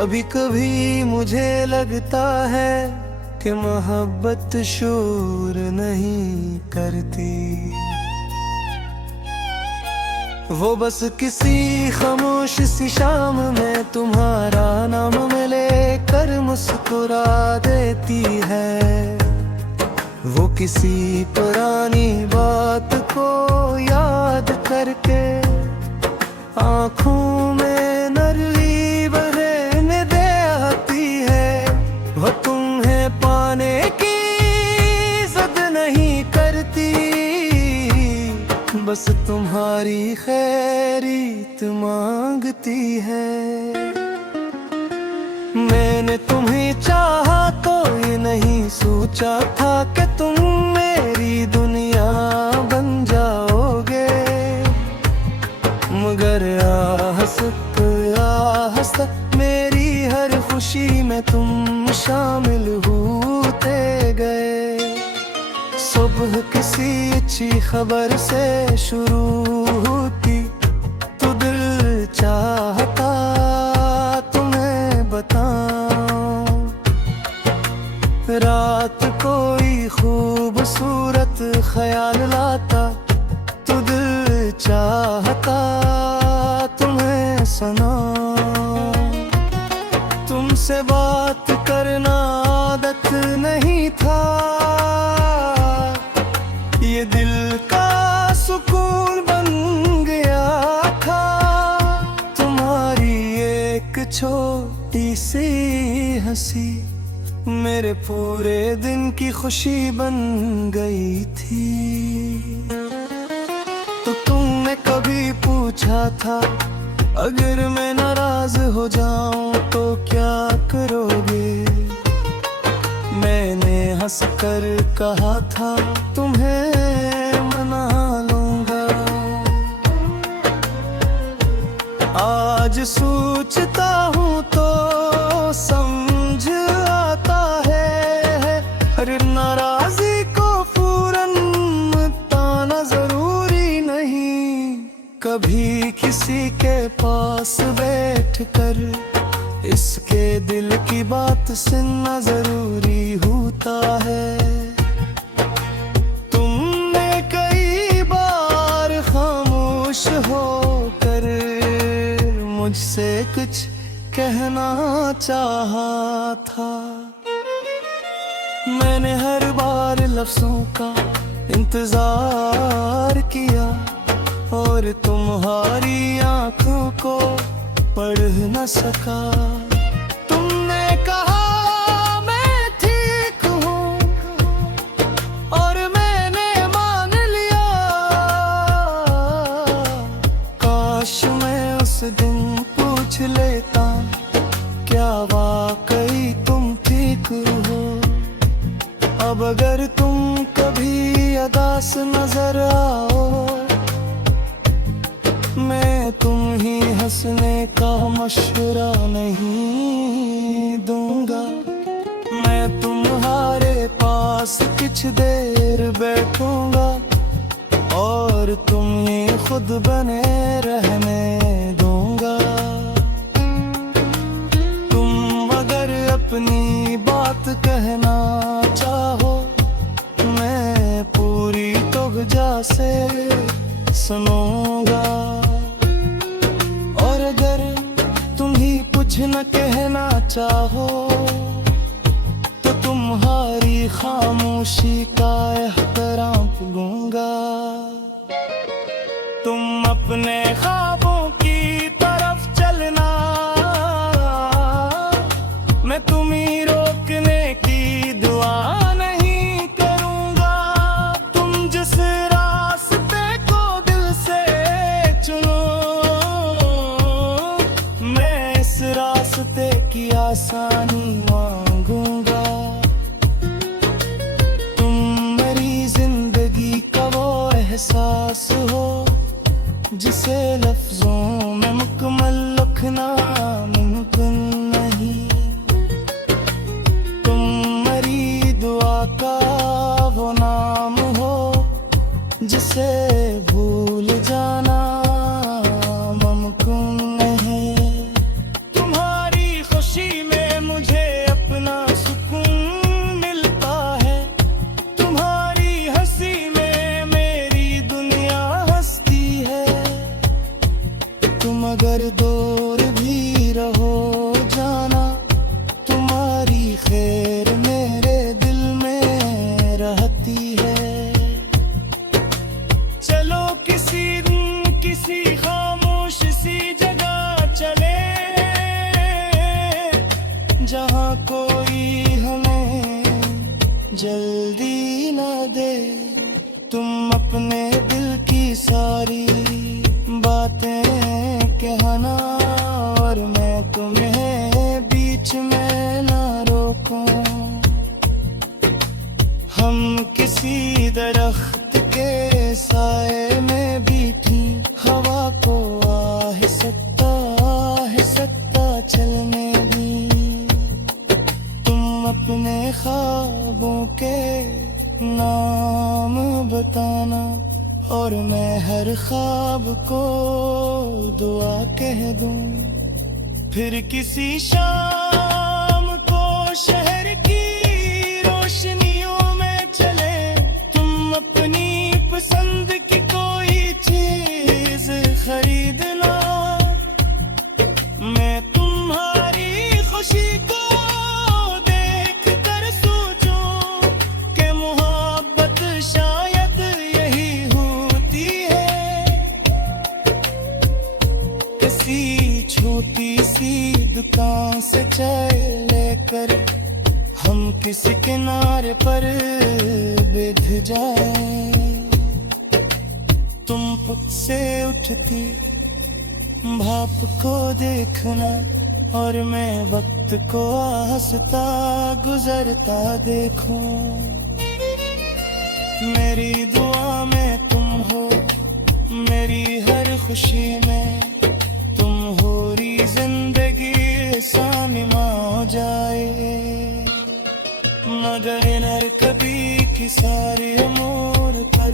कभी कभी मुझे लगता है कि मोहब्बत शोर नहीं करती, वो बस किसी खामोश सी शाम में तुम्हारा नाम में लेकर मुस्कुरा देती है। वो किसी पुरानी बात को याद करके आँखों में नरमी बरसने दे आती है। वो तुम्हें पाने की जिद नहीं करती, बस तुम्हारी खैरियत मांगती है। मैंने तुम्हें चाहा तो ये नहीं सोचा था कि तुम मेरी दुनिया बन जाओगे, मगर आहिस्ता मेरी हर खुशी में तुम शामिल होते गए। सुबह किसी अच्छी खबर से शुरू होती तो दिल चाहता तुम्हें बताऊं, रात कोई खूबसूरत ख्याल लाता तो दिल चाहता तुम्हें सुनाऊं। तुमसे बात करना आदत नहीं था, ये दिल का सुकून बन गया था। तुम्हारी एक छोटी सी हंसी मेरे पूरे दिन की खुशी बन गई थी। तो तुमने कभी पूछा था अगर मैं नाराज हो जाऊं तो क्या करोगे? मैंने हंसकर कहा था तुम्हें मना लूंगा। आज सोचता हूँ तो समझ आता है, हर नाराजी को फौरन बताना जरूरी नहीं। कभी किसी के पास बैठकर इसके दिल की बात सुनना जरूरी होता है। तुमने कई बार खामोश होकर मुझसे कुछ कहना चाहा था, मैंने हर बार लफ्जों का इंतजार किया और तुम्हारी आंखों को पढ़ न सका। तुमने कहा मैं ठीक हूँ और मैंने मान लिया। काश मैं उस दिन पूछ लेता क्या वाकई तुम ठीक हो। अब अगर तुम कभी उदास नजर आओ, मैं तुम ही हंसने का मशवरा नहीं दूंगा। मैं तुम्हारे पास कुछ देर बैठूंगा और तुम्हें खुद बने रहने दूंगा। तुम अगर अपनी बात कहना चाहो, मैं पूरी तवज्जो से सुनूंगा। और अगर तुम ही कुछ न कहना चाहो तो तुम्हारी खामोशी का एहतराम करूंगा। तुम अपने ख्वाबों की तरफ चलना, मैं तुम्हें रोकने की दुआ नहीं करूंगा। तुम जिस रास्ते को दिल से चुनो, मैं इस रास्ते की आसानी मांगूंगा। तुम मेरी जिंदगी का वो एहसास हो जिसे लफ्जों में मुकम्मल लिखना मुमकिन नहीं। तुम मेरी दुआ का वो नाम हो जिसे भूल जाना मुमकिन नहीं। तुम्हारी खुशी जहाँ कोई हमें जल्दी ना दे। तुम अपने दिल की सारी बातें कहना, और मैं तुम्हें बीच में ना रोकूं। हम किसी दरख्त के साए में बैठी, हवा को आहिस्ता आहिस्ता चलने दी। तुम अपने ख्वाबों के नाम बताना, और मैं हर ख्वाब को दुआ कह दूं। फिर किसी शाम को शहर की रोशनियों में चले, तुम अपनी पसंद की कोई चीज खरीदना। मैं तुम्हारी खुशी को देख कर सोचूं कि मोहब्बत शायद यही होती है। किसी छोटी सी दुकान से चाय लेकर हम किसी किनारे पर बिठ जाए। तुम खुद से उठती भाप को देखना, और मैं वक्त को हंसता गुजरता देखूं। मेरी दुआ में तुम हो, मेरी हर खुशी में तुम हो। री जिंदगी सानिमा हो जाए, मगर नर कभी की सारी उम्र पर